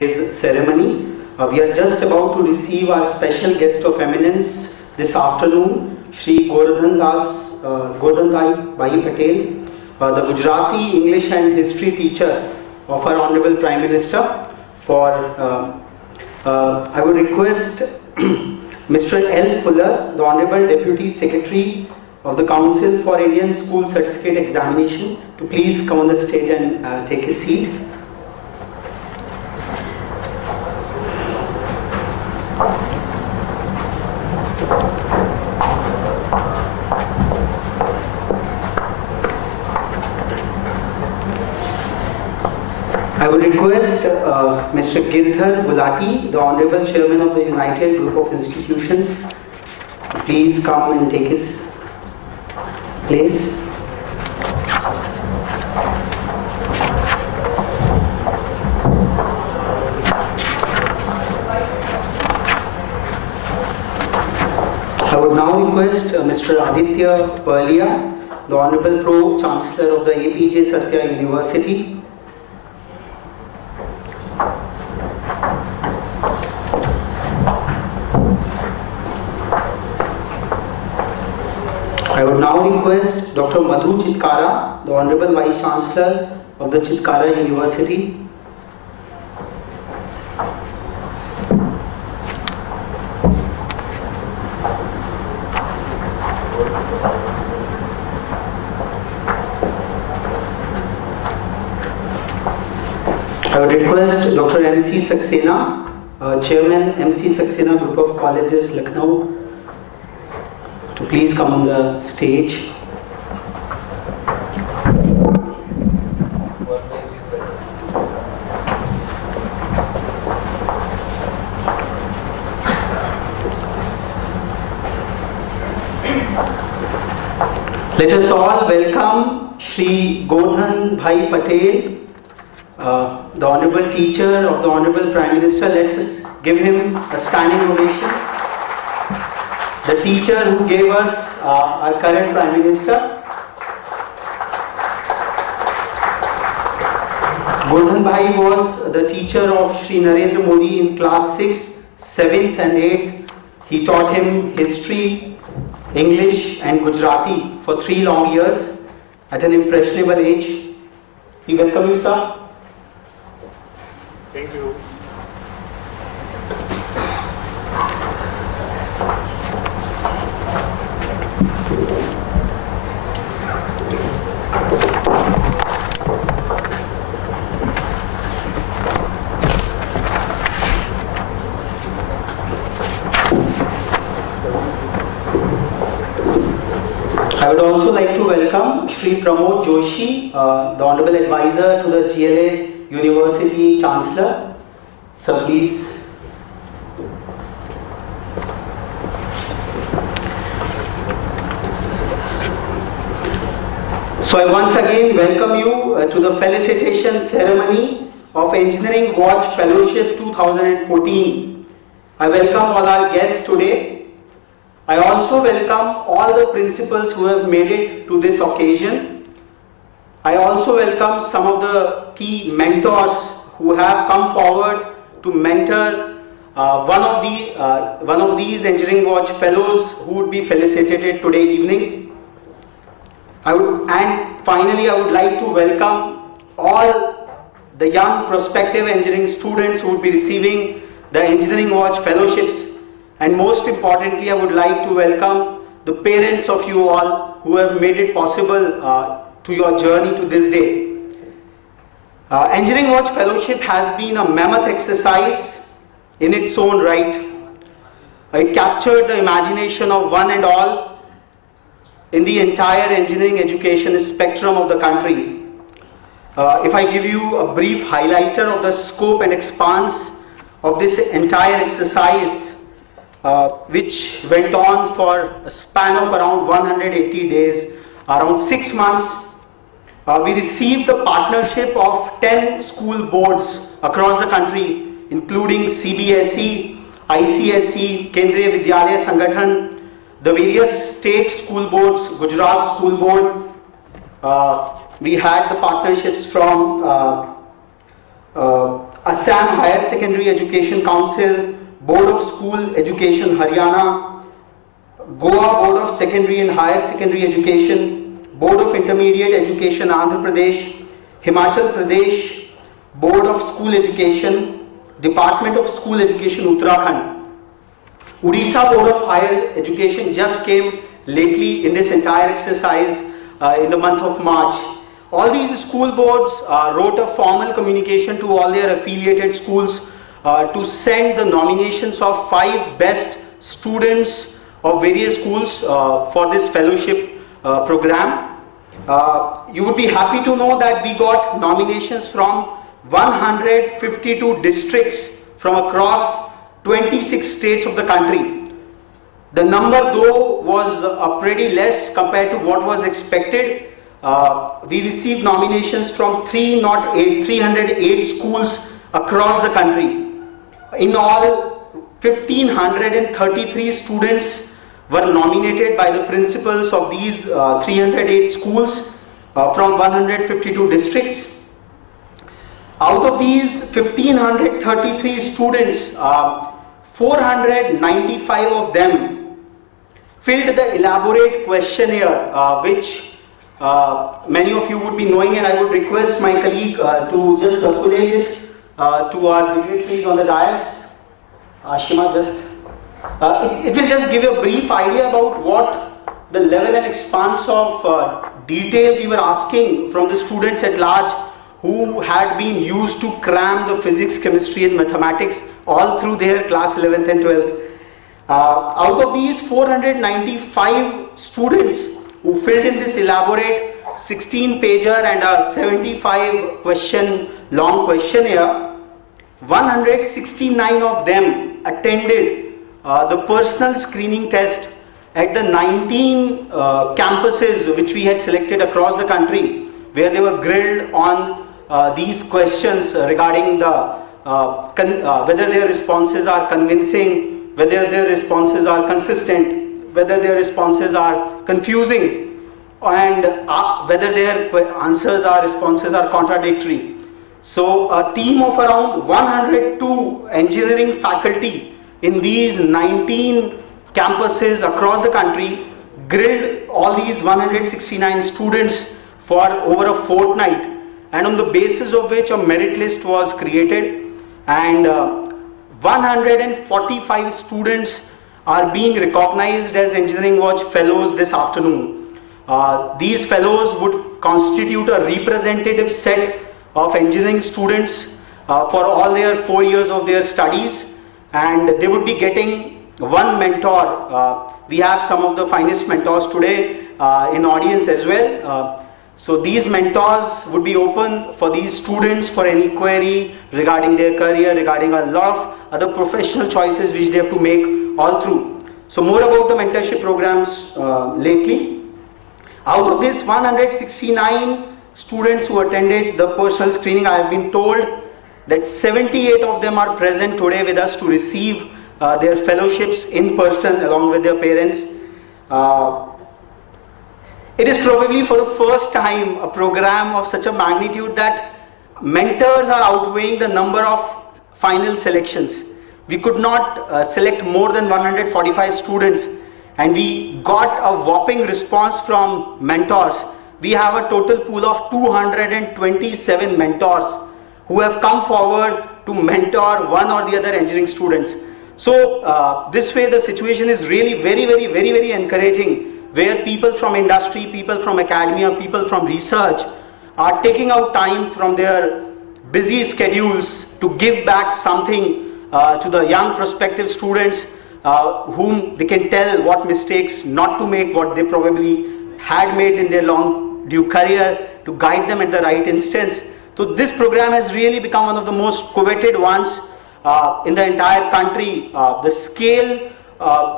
His ceremony. We are just about to receive our special guest of eminence this afternoon, Shri Govardhan Bhai Patel, the Gujarati English and History teacher of our Honorable Prime Minister. I would request Mr. L. Fuller, the Honorable Deputy Secretary of the Council for Indian School Certificate Examination, to please come on the stage and take his seat. I would request Mr. Girdhar Gulati, the Honorable Chairman of the United Group of Institutions, to please come and take his place. I would now request Mr. Aditya Perlia, the Honorable Pro-Chancellor of the APJ Satya University. I would now request Dr. Madhu Chitkara, the Honorable Vice Chancellor of the Chitkara University. I would request Dr. M.C. Saxena, Chairman M.C. Saxena Group of Colleges, Lucknow, to please come on the stage. Let us all welcome Shri Govardhan Bhai Patel, the Honorable Teacher of the Honorable Prime Minister. Let us give him a standing ovation. The teacher who gave us our current Prime Minister. Govardhan Bhai was the teacher of Shri Narendra Modi in class 6th, 7th and 8th. He taught him history, English and Gujarati for 3 long years at an impressionable age. We welcome you, sir. Thank you. I would also like to welcome Shri Pramod Joshi, the Honorable Advisor to the GLA University Chancellor. Sir, please. So I once again welcome you to the felicitation ceremony of Engineering Watch Fellowship 2014. I welcome all our guests today. I also welcome all the principals who have made it to this occasion. I also welcome some of the key mentors who have come forward to mentor one of these Engineering Watch Fellows who would be felicitated today evening. And finally, I would like to welcome all the young prospective engineering students who would be receiving the Engineering Watch Fellowships. And most importantly, I would like to welcome the parents of you all who have made it possible to your journey to this day. Engineering Watch Fellowship has been a mammoth exercise in its own right. It captured the imagination of one and all in the entire engineering education spectrum of the country. If I give you a brief highlighter of the scope and expanse of this entire exercise, which went on for a span of around 180 days, around 6 months. We received the partnership of 10 school boards across the country, including CBSE, ICSE, Kendriya Vidyalaya Sangathan, the various state school boards, Gujarat School Board. We had the partnerships from Assam Higher Secondary Education Council, Board of School Education Haryana, Goa Board of Secondary and Higher Secondary Education, Board of Intermediate Education Andhra Pradesh, Himachal Pradesh, Board of School Education, Department of School Education Uttarakhand. Odisha Board of Higher Education just came lately in this entire exercise in the month of March. All these school boards wrote a formal communication to all their affiliated schools to send the nominations of 5 best students of various schools for this fellowship program. You would be happy to know that we got nominations from 152 districts from across 26 states of the country. The number though was pretty less compared to what was expected. We received nominations from 308 schools across the country. In all, 1,533 students were nominated by the principals of these 308 schools from 152 districts. Out of these 1,533 students, 495 of them filled the elaborate questionnaire which many of you would be knowing, and I would request my colleague to just circulate it to our dignitaries on the dais. Shima, just it will just give a brief idea about what the level and expanse of detail we were asking from the students at large who had been used to cram the physics, chemistry and mathematics all through their class 11th and 12th. Out of these 495 students who filled in this elaborate 16-pager and a 75-question long questionnaire, 169 of them attended the personal screening test at the 19 campuses which we had selected across the country, where they were grilled on these questions regarding the whether their responses are convincing, whether their responses are consistent, whether their responses are confusing, and whether their responses are contradictory. So a team of around 102 engineering faculty in these 19 campuses across the country grilled all these 169 students for over a fortnight, and on the basis of which a merit list was created, and 145 students are being recognized as Engineering Watch Fellows this afternoon. These fellows would constitute a representative set of engineering students for all their 4 years of their studies, and they would be getting one mentor. We have some of the finest mentors today in audience as well. So these mentors would be open for these students for any query regarding their career, regarding a lot of other professional choices which they have to make all through. So more about the mentorship programs lately. Out of this 169 students who attended the personal screening, I have been told that 78 of them are present today with us to receive their fellowships in person along with their parents. It is probably for the first time a program of such a magnitude that mentors are outweighing the number of final selections. We could not select more than 145 students, and we got a whopping response from mentors. We have a total pool of 227 mentors who have come forward to mentor one or the other engineering students. So this way the situation is really very encouraging, where people from industry, people from academia, people from research are taking out time from their busy schedules to give back something to the young prospective students whom they can tell what mistakes not to make, what they probably had made in their long due career, to guide them at the right instance. So this program has really become one of the most coveted ones in the entire country. The scale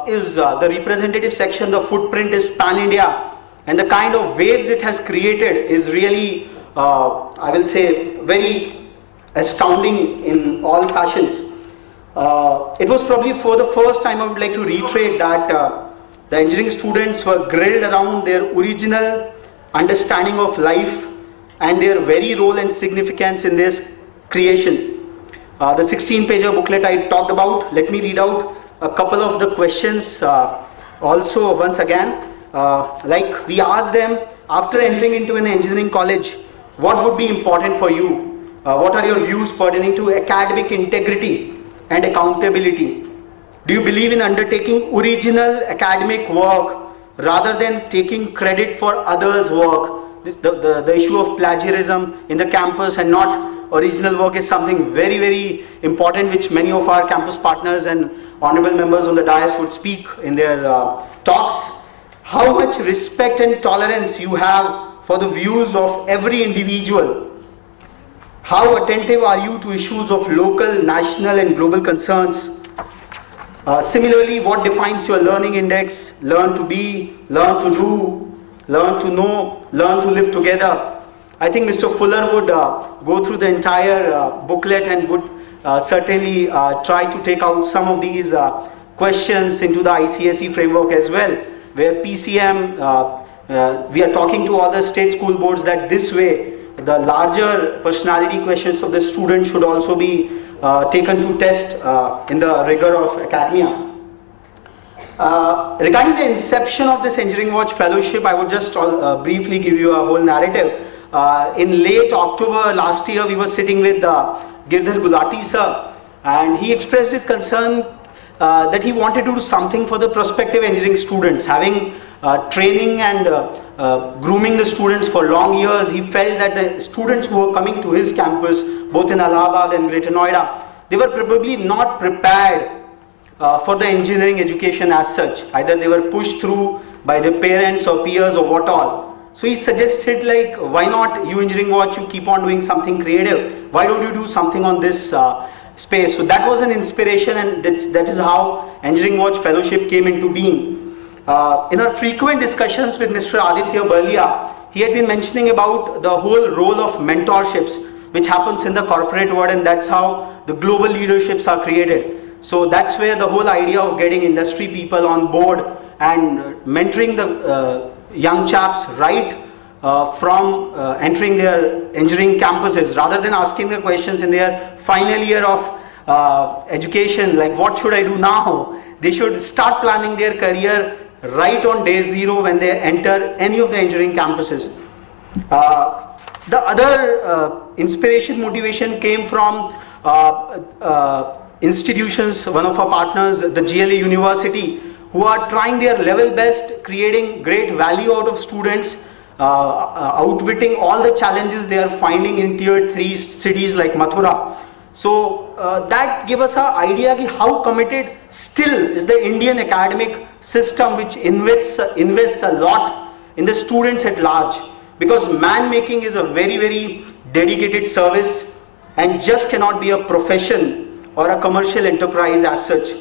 is the representative section, the footprint is pan-India, and the kind of waves it has created is really, I will say, very astounding in all fashions. It was probably for the first time, I would like to reiterate that the engineering students were grilled around their original understanding of life and their very role and significance in this creation. The 16-pager booklet I talked about. Let me read out a couple of the questions also once again. Like we asked them, after entering into an engineering college, what would be important for you? What are your views pertaining to academic integrity and accountability? Do you believe in undertaking original academic work rather than taking credit for others' work? The issue of plagiarism in the campus and not original work is something very, very important, which many of our campus partners and honorable members on the dais would speak in their talks. How much respect and tolerance you have for the views of every individual? How attentive are you to issues of local, national and global concerns? Similarly, what defines your learning index? Learn to be, learn to do, learn to know, learn to live together. I think Mr. Fuller would go through the entire booklet and would certainly try to take out some of these questions into the ICSE framework as well, where PCM, we are talking to all the state school boards that this way the larger personality questions of the student should also be taken to test in the rigor of academia. Regarding the inception of this Engineering Watch Fellowship, I would just briefly give you a whole narrative. In late October last year, we were sitting with Girdhar Gulati sir, and he expressed his concern that he wanted to do something for the prospective engineering students. Having training and grooming the students for long years, he felt that the students who were coming to his campus, both in Allahabad and Greater Noida, they were probably not prepared for the engineering education as such. Either they were pushed through by their parents or peers or what all. So he suggested, like, why not you Engineering Watch, you keep on doing something creative. Why don't you do something on this space? So that was an inspiration, and that is how Engineering Watch Fellowship came into being. In our frequent discussions with Mr. Aditya Berlia, he had been mentioning about the whole role of mentorships which happens in the corporate world, and that's how the global leaderships are created. So that's where the whole idea of getting industry people on board and mentoring the young chaps right from entering their engineering campuses, rather than asking the questions in their final year of education, like what should I do now? They should start planning their career right on day zero when they enter any of the engineering campuses. The other inspiration, motivation came from institutions, one of our partners, the GLA University, who are trying their level best, creating great value out of students, outwitting all the challenges they are finding in tier 3 cities like Mathura. So that gave us an idea of how committed still is the Indian academic system, which invests a lot in the students at large, because man making is a very, very dedicated service and just cannot be a profession or a commercial enterprise as such.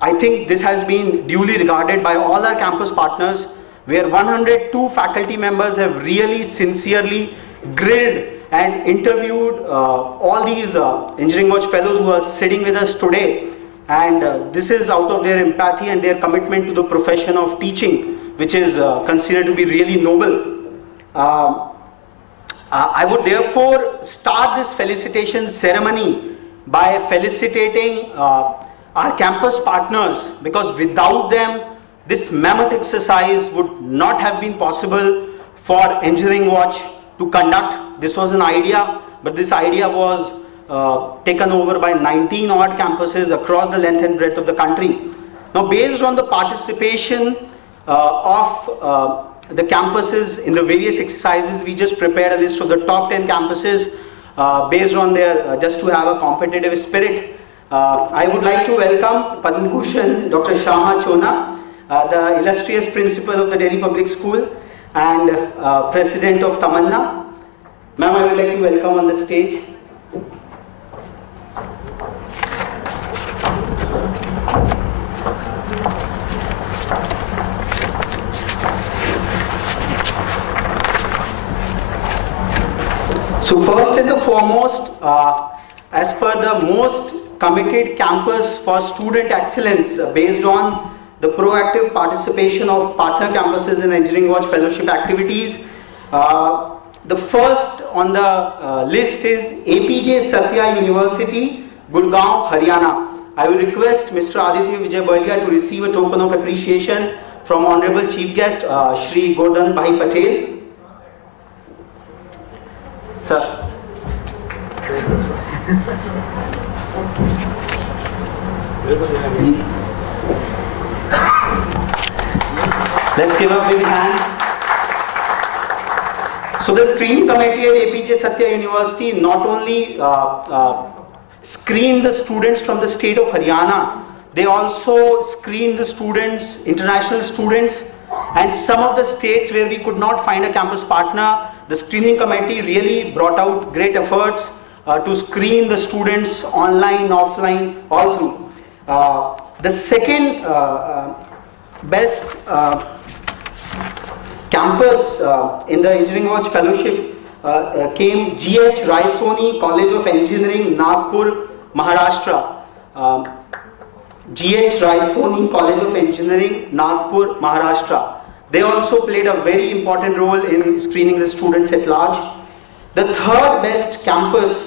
I think this has been duly regarded by all our campus partners, where 102 faculty members have really sincerely grilled and interviewed all these Engineering Watch fellows who are sitting with us today, and this is out of their empathy and their commitment to the profession of teaching, which is considered to be really noble. I would therefore start this felicitation ceremony by felicitating our campus partners, because without them this mammoth exercise would not have been possible for Engineering Watch to conduct. This was an idea, but this idea was taken over by 19 odd campuses across the length and breadth of the country. Now, based on the participation of the campuses in the various exercises, we just prepared a list of the top 10 campuses based on their, just to have a competitive spirit. I would like to welcome Padma Bhushan Dr. Shama Chona, the illustrious principal of the Delhi Public School and president of Tamanna. Ma'am, I would like to welcome on the stage. So first and the foremost, as per the most committed campus for student excellence based on the proactive participation of partner campuses in Engineering Watch Fellowship activities, The first on the list is APJ Satya University, Gurgaon, Haryana. I will request Mr. Aditya Vijay Balia to receive a token of appreciation from Honorable Chief Guest, Shri Gordhan Bhai Patel. Sir. Let's give a big hand. So the screening committee at APJ Satya University not only screened the students from the state of Haryana, they also screened the students, international students, and some of the states where we could not find a campus partner. The screening committee really brought out great efforts to screen the students online, offline, all through. The second best campus in the Engineering Watch Fellowship came GH Raisoni College of Engineering, Nagpur, Maharashtra. GH Raisoni College of Engineering, Nagpur, Maharashtra. They also played a very important role in screening the students at large. The third best campus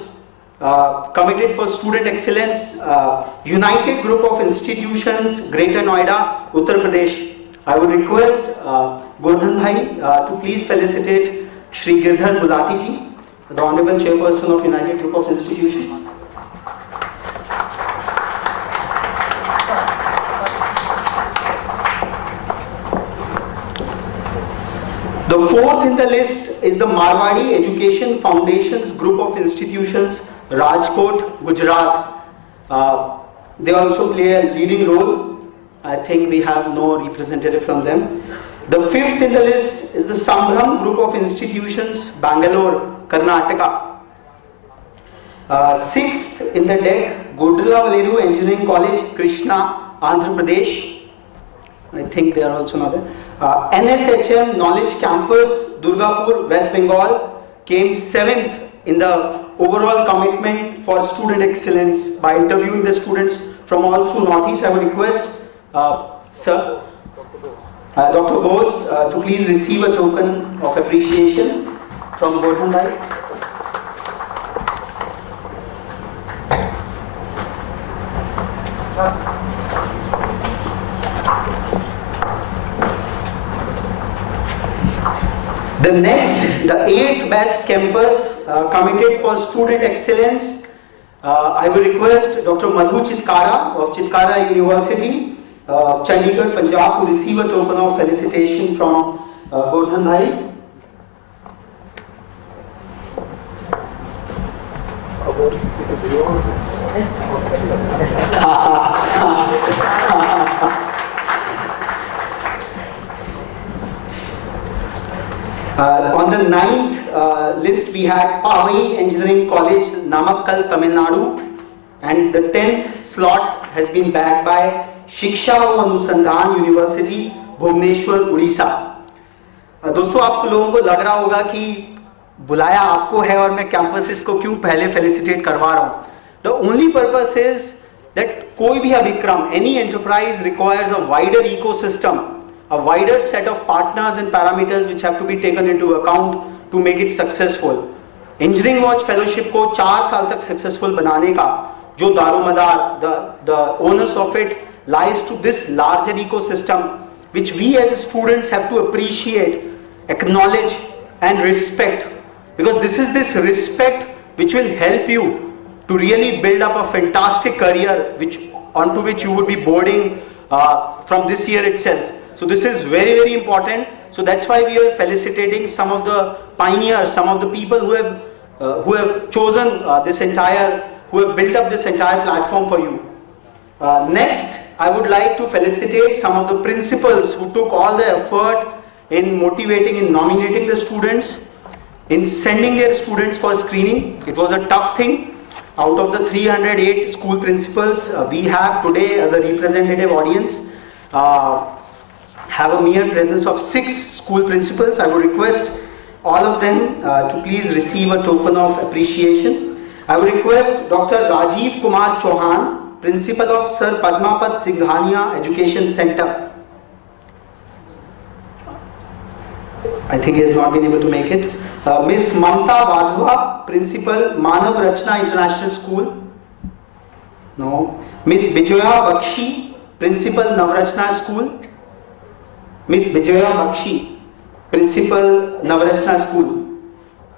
committed for student excellence, United Group of Institutions, Greater Noida, Uttar Pradesh. I would request Gordhan Bhai to please felicitate Shri Girdhar Gulati ji, the Honorable Chairperson of United Group of Institutions. The fourth in the list is the Marwadi Education Foundation's Group of Institutions, Rajkot, Gujarat. They also play a leading role. I think we have no representative from them. The fifth in the list is the Sambram Group of Institutions, Bangalore, Karnataka. Sixth in the deck, Godla Valeru Engineering College, Krishna, Andhra Pradesh. I think they are also not there. NSHM Knowledge Campus, Durgapur, West Bengal, came 7th in the overall commitment for student excellence by interviewing the students from all through Northeast. I would request Sir, Dr. Bose to please receive a token of appreciation from Gordhan Bhai. The next, the 8th best campus committed for student excellence, I will request Dr. Madhu Chitkara of Chitkara University, Chandigarh, Punjab, to receive a token of felicitation from Gordhan Bhai. On the 9th list we had Pavai Engineering College, Namakkal, Tamil Nadu, and the 10th slot has been bagged by Shiksha Anusandhan University, Bhubaneswar, Odisha. दोस्तों आप लोगों को लग रहा होगा कि बुलाया आपको है और मैं कैंपसेस को क्यों पहले फेलिसिटेट करवा रहा हूँ. The only purpose is that कोई भी अभिक्रम, any enterprise requires a wider ecosystem, a wider set of partners and parameters which have to be taken into account to make it successful. Engineering Watch Fellowship को 4 साल तक successful बनाने का जो दारोमदार, the owners of it lies to this larger ecosystem which we as students have to appreciate, acknowledge and respect, because this is this respect which will help you to really build up a fantastic career onto which you would be boarding from this year itself. So this is very, very important. So that's why we are felicitating some of the pioneers, some of the people who have chosen who have built up this entire platform for you. Next, I would like to felicitate some of the principals who took all the effort in motivating, in nominating the students, in sending their students for screening. It was a tough thing. Out of the 308 school principals we have today as a representative audience, have a mere presence of 6 school principals. I would request all of them to please receive a token of appreciation. I would request Dr. Rajiv Kumar Chauhan, Principal of Sir Padmapat Singhania Education Center. I think he has not been able to make it. Miss Mamta Badhwa, Principal, Manav Rachna International School. No. Miss Bijoya Bakshi, Principal, Navrachna School. Miss Bijoya Bakshi, Principal, Navrachna School.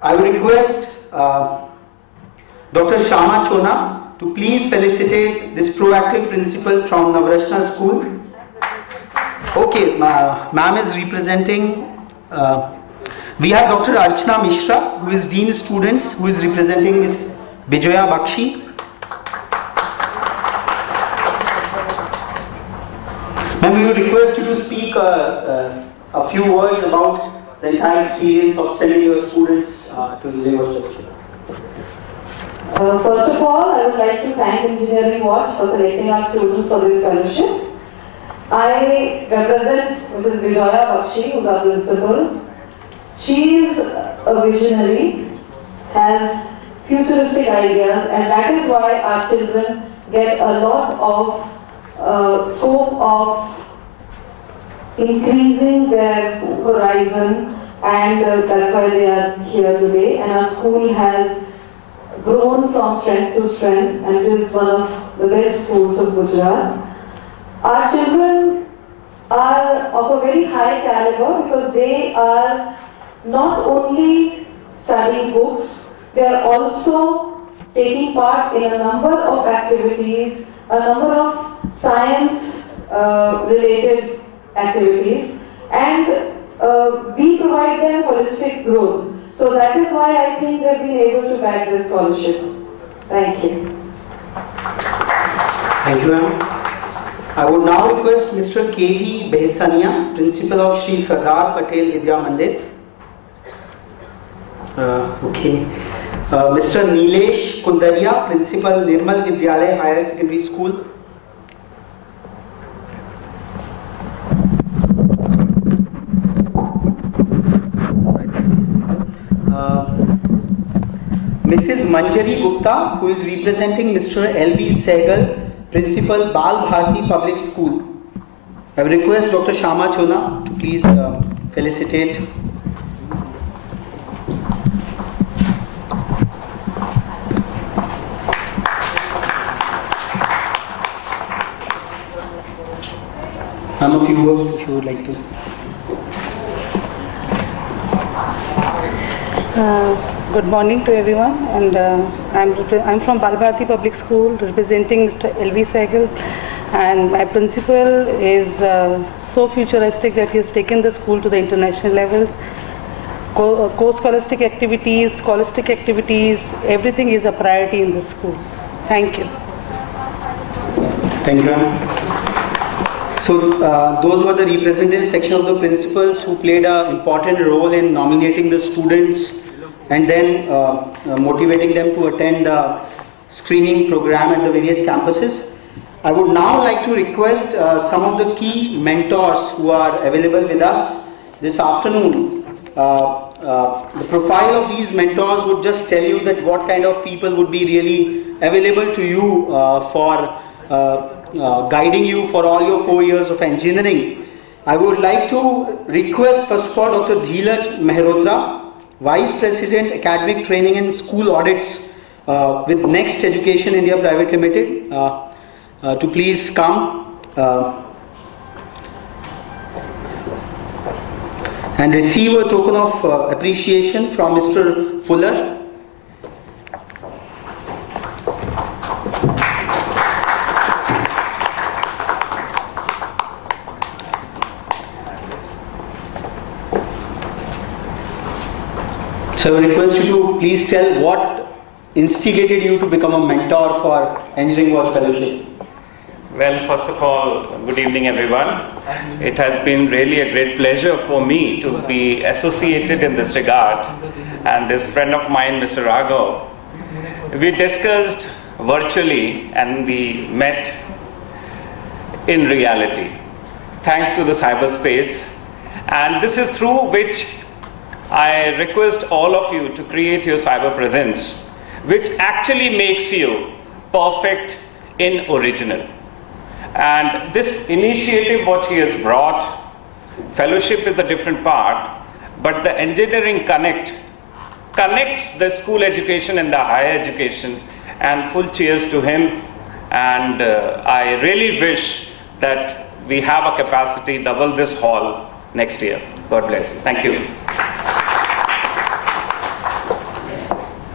I will request Dr. Shama Chona to please felicitate this proactive principal from Navrachna School. Okay, ma'am is representing. We have Dr. Archana Mishra, who is Dean Students, who is representing Miss Bijoya Bakshi. Ma'am, we would request you to speak a few words about the entire experience of sending your students to Engineering Watch Fellowship. First of all, I would like to thank Engineering Watch for selecting our students for this fellowship. I represent Mrs. Bijoya Bakshi, who is our principal. She is a visionary, has futuristic ideas, and that is why our children get a lot of scope of increasing their horizon, and that's why they are here today. And our school has grown from strength to strength, and it is one of the best schools of Gujarat. Our children are of a very high caliber because they are not only studying books, they are also taking part in a number of activities, a number of science-related activities, and we provide them holistic growth. So that is why I think they've been able to bag this scholarship. Thank you. Thank you, ma'am. I would now request Mr. K.G. Behsania, Principal of Shri Sardar Patel Vidya Mandir. Okay. Mr. Nilesh Kundaria, Principal, Nirmal Vidyalaya Higher Secondary School. Mrs. Manjari Gupta, who is representing Mr. L.B. Sehgal, Principal, Bal Bharti Public School. I will request Dr. Shama Chona to please felicitate. A few words if you would like to. Good morning to everyone, and I'm from Bal Bharti Public School representing Mr. L.V. Sehgal, and my principal is so futuristic that he has taken the school to the international levels. Co-scholastic activities, scholastic activities, everything is a priority in the school. Thank you. Thank you, ma'am. So those were the representative section of the principals who played an important role in nominating the students and then motivating them to attend the screening program at the various campuses. I would now like to request some of the key mentors who are available with us this afternoon. The profile of these mentors would just tell you that what kind of people would be really available to you for guiding you for all your 4 years of engineering. I would like to request first of all Dr. Dheelaj Mehrotra, Vice President Academic Training and School Audits with Next Education India Private Limited, to please come and receive a token of appreciation from Mr. Fuller. So I request you to please tell what instigated you to become a mentor for Engineering Watch Fellowship. Well, first of all, good evening everyone. It has been really a great pleasure for me to be associated in this regard, and this friend of mine, Mr. Raghav, we discussed virtually and we met in reality thanks to the cyberspace, and this is through which I request all of you to create your cyber presence, which actually makes you perfect in original. And this initiative what he has brought, fellowship is a different part, but the Engineering Connect connects the school education and the higher education, and full cheers to him. And I really wish that we have a capacity double this hall next year. God bless. Thank you.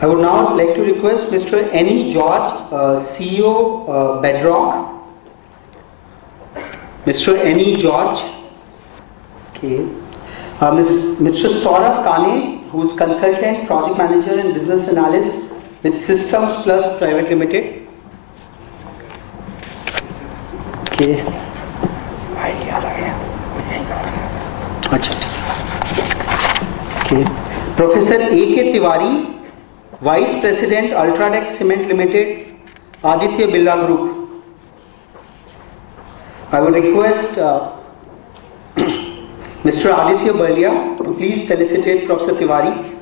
I would now like to request Mr. N.E. George, CEO Bedrock. Mr. N.E. George. Okay. Mr. Saurabh Kane, who is consultant, project manager and business analyst with Systems Plus Private Limited. Okay. Okay. Professor A.K. Tiwari, Vice President, Ultratech Cement Limited, Aditya Birla Group. I would request Mr. Aditya Birla to please felicitate Professor Tiwari.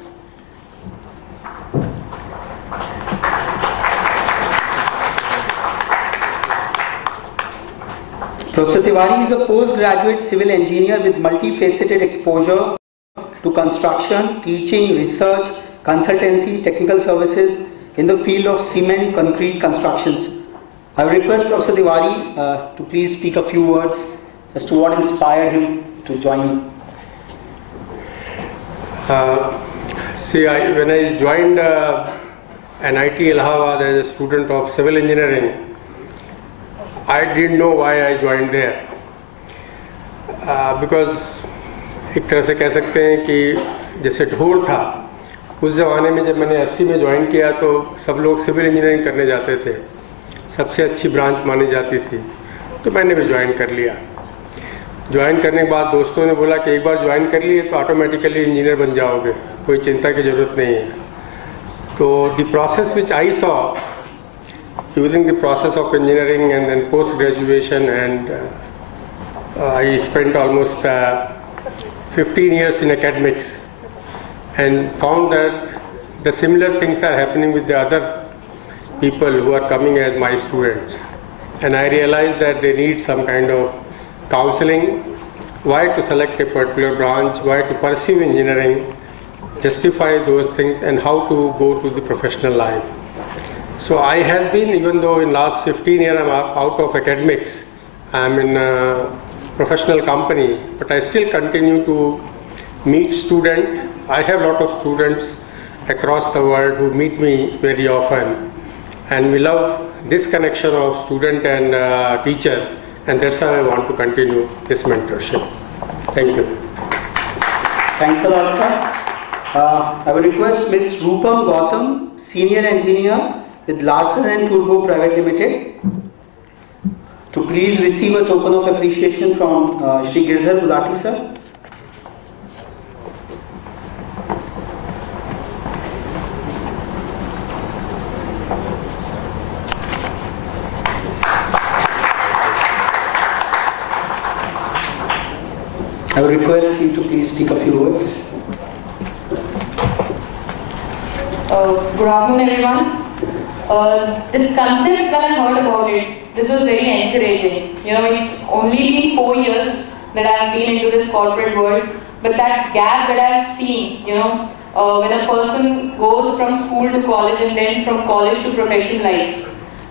Professor Tiwari is a postgraduate civil engineer with multifaceted exposure to construction, teaching, research, consultancy, technical services in the field of cement, concrete constructions. I would request Professor Tiwari to please speak a few words as to what inspired him to join. When I joined NIT Allahabad as a student of civil engineering, I didn't know why I joined there. Because एक तरह से कह सकते हैं कि जैसे ढोल था, उस ज़माने में जब मैंने 80 में ज्वाइन किया तो सब लोग सिविल इंजीनियरिंग करने जाते थे, सबसे अच्छी ब्रांच मानी जाती थी, तो मैंने भी ज्वाइन कर लिया। ज्वाइन करने के बाद दोस्तों ने बोला कि एक बार ज्वाइन कर लिए तो ऑटोमेटिकली इंजीनियर बन जाओगे, कोई चिंता की ज़रूरत नहीं है। तो the process which I saw during the process of engineering and then post graduation and I spent almost 15 years in academics and found that the similar things are happening with the other people who are coming as my students. And I realized that they need some kind of counseling, why to select a particular branch, why to pursue engineering, justify those things, and how to go to the professional life. So I have been, even though in last 15 years I'm out of academics, I'm in a professional company, but I still continue to meet students. I have a lot of students across the world who meet me very often, and we love this connection of student and teacher, and that's how I want to continue this mentorship. Thank you. Thanks a lot, sir. I would request Ms. Rupam Gautam, Senior Engineer with Larsen & Toubro Private Limited, to please receive a token of appreciation from Shri Girdhar Gulati, sir. I would request you to please speak a few words. Good afternoon, everyone. This concept, when I heard about it, this was very encouraging. You know, it's only been 4 years that I've been into this corporate world, but that gap that I've seen, you know, when a person goes from school to college and then from college to professional life,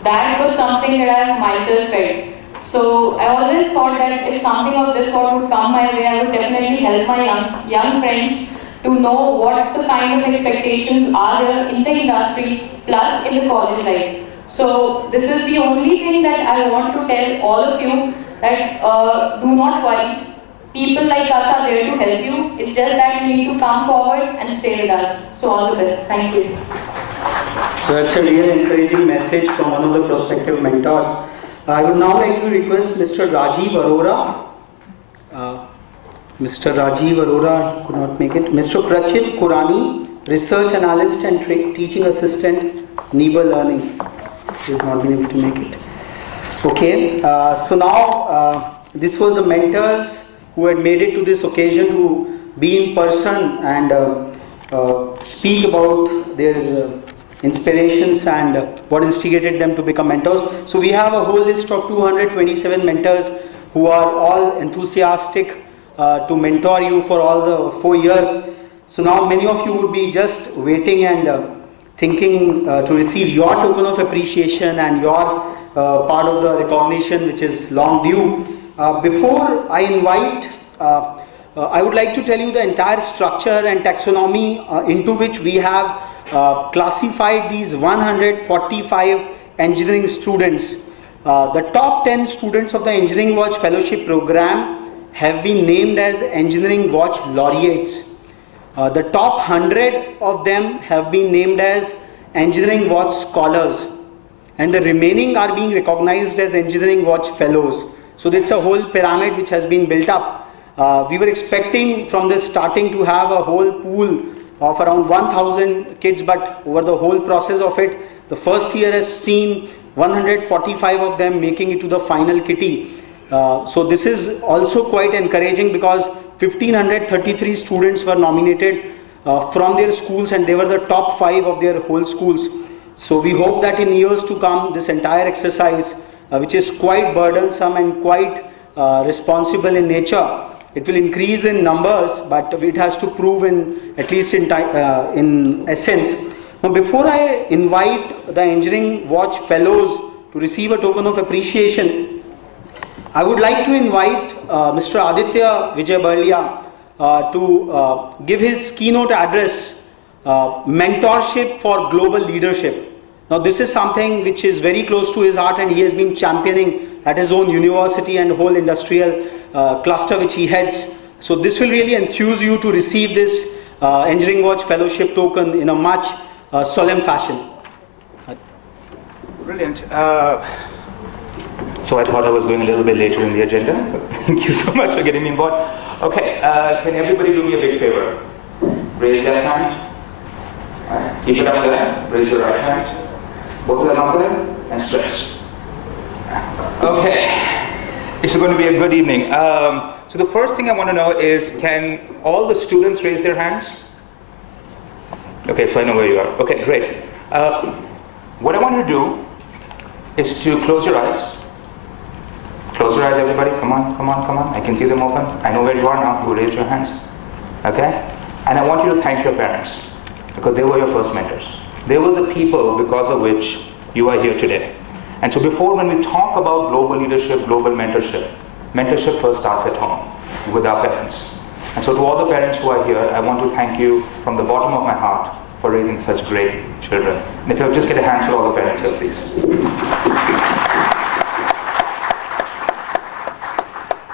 that was something that I've myself felt. So I always thought that if something of this sort would come my way, I would definitely help my young friends to know what the kind of expectations are there in the industry plus in the college life. So this is the only thing that I want to tell all of you, that do not worry. People like us are there to help you. It's just that you need to come forward and stay with us. So all the best. Thank you. So that's a real encouraging message from one of the prospective mentors. I would now like to request Mr. Rajiv Arora. Mr. Rajiv Arora could not make it. Mr. Prachit Kurani, Research Analyst and Teaching Assistant, NIBA Learning. He has not been able to make it. Okay, so now this was the mentors who had made it to this occasion to be in person and speak about their inspirations and what instigated them to become mentors. So we have a whole list of 227 mentors who are all enthusiastic to mentor you for all the 4 years. So now many of you would be just waiting and thinking to receive your token of appreciation and your part of the recognition which is long due. Before I invite, I would like to tell you the entire structure and taxonomy into which we have classified these 145 engineering students. The top 10 students of the Engineering Watch Fellowship Program have been named as Engineering Watch Laureates. The top 100 of them have been named as Engineering Watch Scholars, and the remaining are being recognized as Engineering Watch Fellows. So it's a whole pyramid which has been built up. We were expecting from this starting to have a whole pool of around 1,000 kids, but over the whole process of it, the first year has seen 145 of them making it to the final kitty. So this is also quite encouraging because 1,533 students were nominated from their schools, and they were the top 5 of their whole schools. So we hope that in years to come, this entire exercise, which is quite burdensome and quite responsible in nature, it will increase in numbers, but it has to prove in, at least in essence. Now before I invite the Engineering Watch Fellows to receive a token of appreciation, I would like to invite Mr. Aditya Vijay Barlia to give his keynote address, Mentorship for Global Leadership. Now this is something which is very close to his heart, and he has been championing at his own university and whole industrial cluster which he heads. So this will really enthuse you to receive this Engineering Watch Fellowship token in a much solemn fashion. Brilliant. So I thought I was going a little bit later in the agenda. Thank you so much for getting me involved. Okay, can everybody do me a big favor? Raise that hand. Keep it up there. Raise your right hand. Both of them up there and stretch. Okay. It's going to be a good evening. So the first thing I want to know is, can all the students raise their hands? Okay, so I know where you are. Okay, great. What I want you to do is to close your eyes. Close your eyes, everybody. Come on, come on, come on. I can see them open. I know where you are now. You raise your hands. Okay? And I want you to thank your parents, because they were your first mentors. They were the people because of which you are here today. And so before, when we talk about global leadership, global mentorship, mentorship first starts at home with our parents. And so to all the parents who are here, I want to thank you from the bottom of my heart for raising such great children. And if you'll just get a hand for all the parents here, please.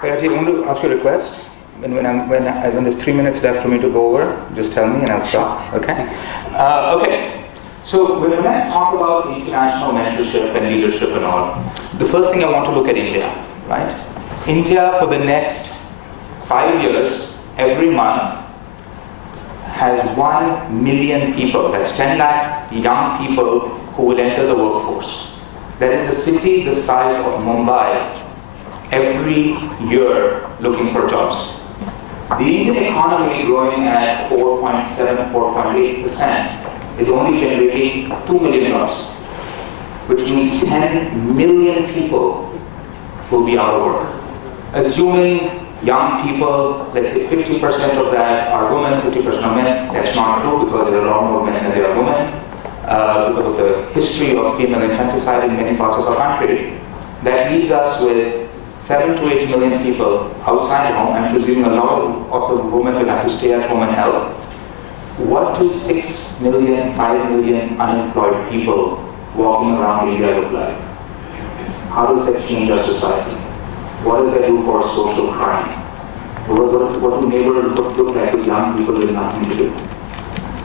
Paraji, I want to ask you a request. When there's 3 minutes left for me to go over, just tell me and I'll stop. Okay? Okay. So when I talk about international mentorship and leadership and all, the first thing I want to look at India, right? India for the next 5 years, every month, has 1 million people, that's 10 lakh young people who will enter the workforce. That is the city the size of Mumbai every year looking for jobs. The Indian economy growing at 4.7, 4.8% is only generating 2 million jobs, which means 10 million people will be out of work. Assuming young people, let's say 50% of that are women, 50% are men. That's not true, because there are a lot more men than there are women, because of the history of female infanticide in many parts of our country. That leaves us with 7 to 8 million people outside home, and presuming a lot of the women will have to stay at home and help. What do 6 million, 5 million unemployed people walking around India look like? How does that change our society? What does that do for social crime? What do neighborhoods look like with young people with nothing to do?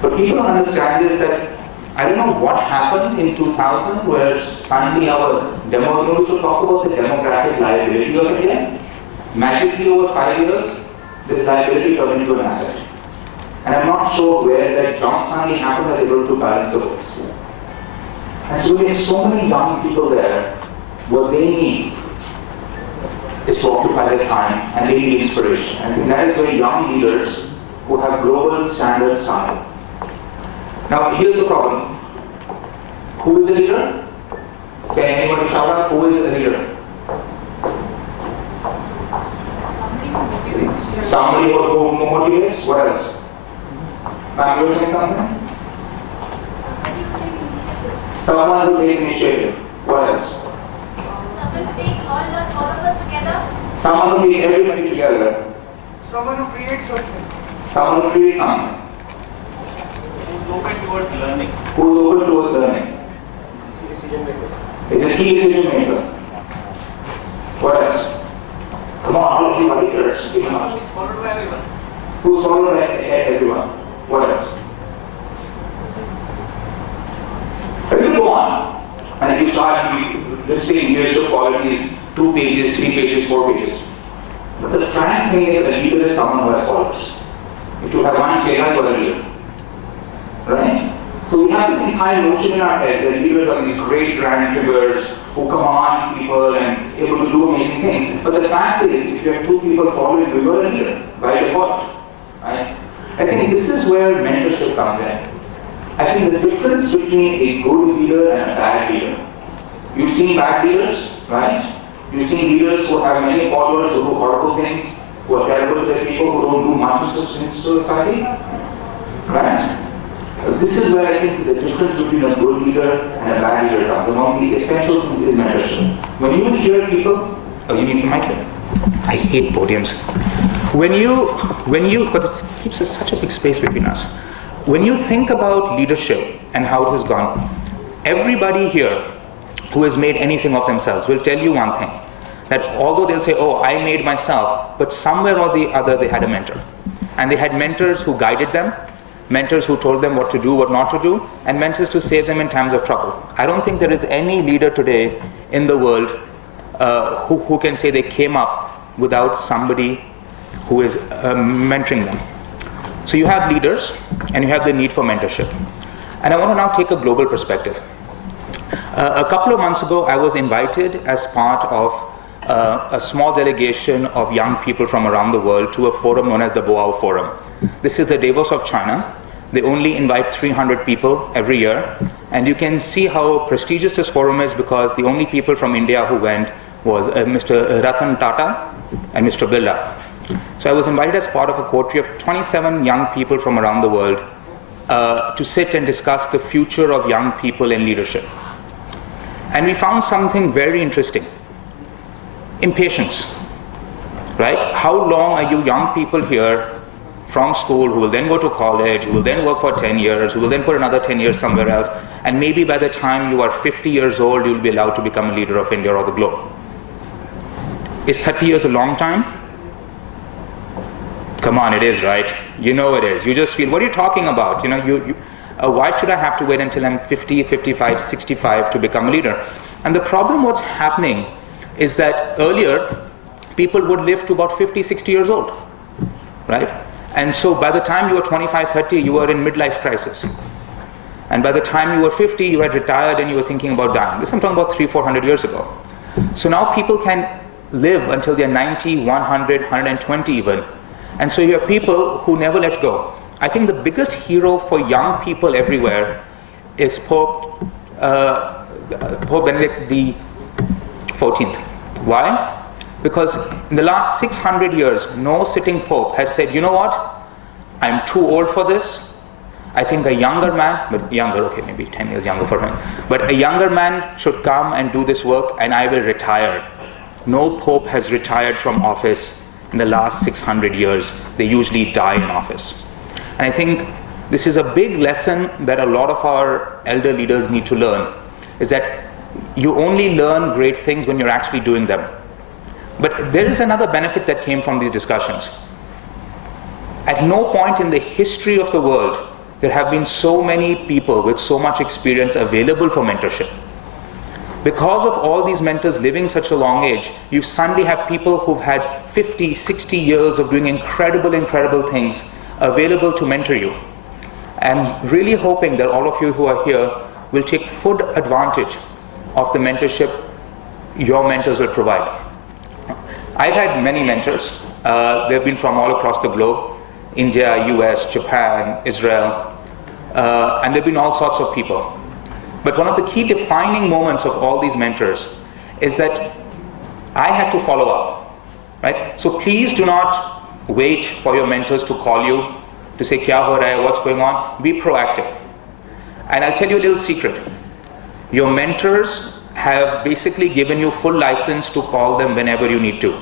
But people don't understand is that I don't know what happened in 2000 where suddenly our used to talk about the demographic liability of India. Magically over 5 years, this liability turned into an asset. And I'm not sure where that jump suddenly happened that they were able to balance the books. And so we have so many young people there. What they need is to occupy their time, and they need inspiration. I think that is where young leaders who have global standards come in. Now, here's the problem. Who is a leader? Can anybody shout out who is a leader? Somebody who motivates. What else? Ma'am, you were saying something? Someone who takes initiative. What else? Someone who takes all of us together. Someone who takes everybody together. Someone who creates something. Someone who creates something. Who's open towards learning. Who's open towards learning. Decision maker. Is a key decision maker. What else? Come on, all of you are leaders. Give them up. Who's followed by everyone. Who's followed by everyone? What else? When you go on, and then you start listing leadership qualities, 2 pages, 3 pages, 4 pages. But the frank thing is, a leader is someone who has followers. If you have one chela, you are a leader. Right? So we have this entire notion in our heads that leaders are these great grand figures who command people and able to do amazing things. But the fact is, if you have 2 people following you, you are a leader by default. Right? I think this is where mentorship comes in. I think the difference between a good leader and a bad leader. You've seen bad leaders, right? You've seen leaders who have many followers who do horrible things, who are terrible to their people, who don't do much in society, right? This is where I think the difference between a good leader and a bad leader comes. Among the essential things is mentorship. When you hear people, oh, you need the mic here. I hate podiums. When you, because it keeps us such a big space between us. When you think about leadership and how it has gone, everybody here who has made anything of themselves will tell you one thing, that although they'll say, oh, I made myself, but somewhere or the other they had a mentor. And they had mentors who guided them, mentors who told them what to do, what not to do, and mentors to save them in times of trouble. I don't think there is any leader today in the world who can say they came up without somebody who is mentoring them. So you have leaders and you have the need for mentorship. And I want to now take a global perspective. A couple of months ago, I was invited as part of a small delegation of young people from around the world to a forum known as the Boao Forum. This is the Davos of China. They only invite 300 people every year. And you can see how prestigious this forum is because the only people from India who went was Mr. Ratan Tata and Mr. Birla. So I was invited as part of a coterie of 27 young people from around the world to sit and discuss the future of young people in leadership. And we found something very interesting. Impatience, right? How long are you young people here from school who will then go to college, who will then work for 10 years, who will then put another 10 years somewhere else, and maybe by the time you are 50 years old, you will be allowed to become a leader of India or the globe. Is 30 years a long time? Come on, it is, right? You know it is. You just feel, what are you talking about? You know, why should I have to wait until I'm 50, 55, 65 to become a leader? And the problem what's happening is that earlier, people would live to about 50, 60 years old, right? And so by the time you were 25, 30, you were in midlife crisis. And by the time you were 50, you had retired and you were thinking about dying. This I'm talking about 300, 400 years ago. So now people can live until they're 90, 100, 120 even. And so you have people who never let go. I think the biggest hero for young people everywhere is Pope Benedict XIV. Why? Because in the last 600 years, no sitting pope has said, you know what, I'm too old for this. I think a younger man, but younger, okay, maybe 10 years younger for him, but a younger man should come and do this work and I will retire. No pope has retired from office in the last 600 years. They usually die in office. And I think this is a big lesson that a lot of our elder leaders need to learn, is that you only learn great things when you're actually doing them. But there is another benefit that came from these discussions. At no point in the history of the world there have been so many people with so much experience available for mentorship. Because of all these mentors living such a long age, you suddenly have people who've had 50, 60 years of doing incredible, incredible things available to mentor you. And really hoping that all of you who are here will take full advantage of the mentorship your mentors will provide. I've had many mentors. They've been from all across the globe, India, US, Japan, Israel, and they've been all sorts of people. But one of the key defining moments of all these mentors is that I had to follow up, right? So please do not wait for your mentors to call you to say kya ho raha hai, what's going on. Be proactive. And I'll tell you a little secret. Your mentors have basically given you full license to call them whenever you need to.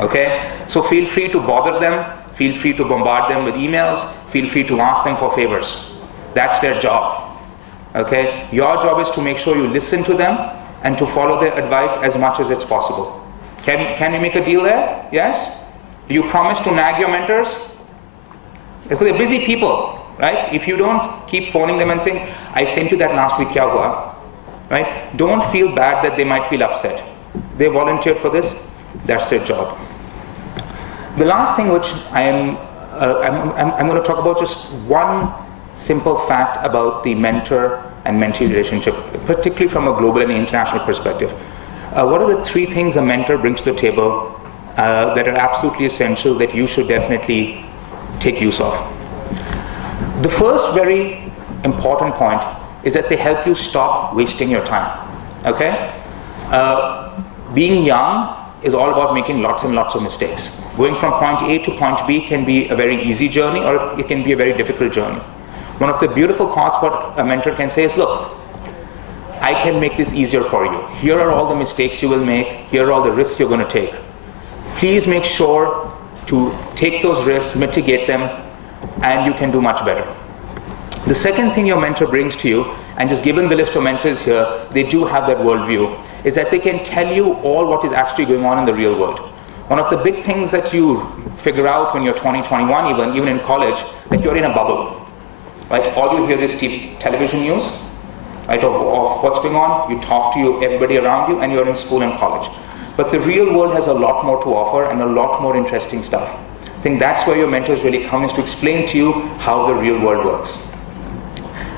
Okay? So feel free to bother them, feel free to bombard them with emails, feel free to ask them for favors. That's their job. Okay? Your job is to make sure you listen to them and to follow their advice as much as it's possible. Can we make a deal there? Yes? Do you promise to nag your mentors? Because they're busy people, right? If you don't keep phoning them and saying, I sent you that last week, kya hua? Right? Don't feel bad that they might feel upset. They volunteered for this, that's their job. The last thing which I'm going to talk about, just one simple fact about the mentor and mentee relationship, particularly from a global and international perspective. What are the three things a mentor brings to the table that are absolutely essential that you should definitely take use of? The first very important point is that they help you stop wasting your time. Okay? Being young is all about making lots and lots of mistakes. Going from point A to point B can be a very easy journey, or it can be a very difficult journey. One of the beautiful parts what a mentor can say is, look, I can make this easier for you. Here are all the mistakes you will make. Here are all the risks you're going to take. Please make sure to take those risks, mitigate them, and you can do much better. The second thing your mentor brings to you, and just given the list of mentors here, they do have that worldview, is that they can tell you all what is actually going on in the real world. One of the big things that you figure out when you're 20, 21, even in college, that you're in a bubble. Right? All you hear is television news, right, of what's going on. You talk to everybody around you, and you're in school and college. But the real world has a lot more to offer and a lot more interesting stuff. I think that's where your mentors really come, is to explain to you how the real world works.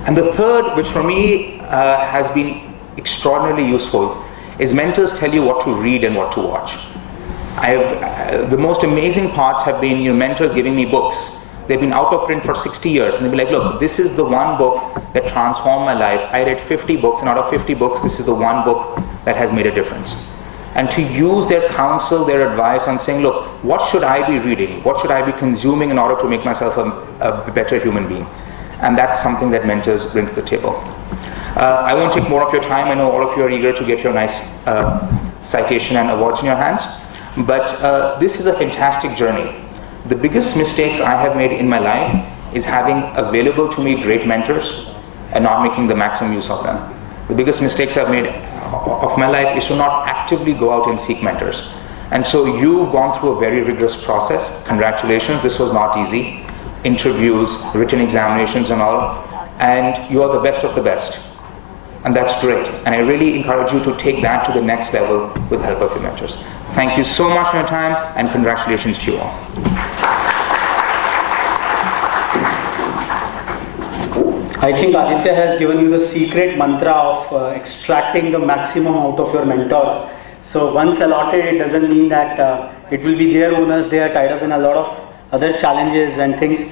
And the third, which for me has been extraordinarily useful, is mentors tell you what to read and what to watch. The most amazing parts have been your mentors giving me books. They've been out of print for 60 years, and they'll be like, look, this is the one book that transformed my life. I read 50 books, and out of 50 books, this is the one book that has made a difference. And to use their counsel, their advice on saying, look, what should I be reading? What should I be consuming in order to make myself a better human being? And that's something that mentors bring to the table. I won't take more of your time. I know all of you are eager to get your nice citation and awards in your hands. But this is a fantastic journey. The biggest mistakes I have made in my life is having available to me great mentors and not making the maximum use of them. The biggest mistakes I've made of my life is to not actively go out and seek mentors. And so you've gone through a very rigorous process. Congratulations, this was not easy. Interviews, written examinations and all. And you are the best of the best. And that's great. And I really encourage you to take that to the next level with the help of your mentors. Thank you so much for your time, and congratulations to you all. I think Aditya has given you the secret mantra of extracting the maximum out of your mentors. So once allotted, it doesn't mean that it will be their owners. They are tied up in a lot of other challenges and things.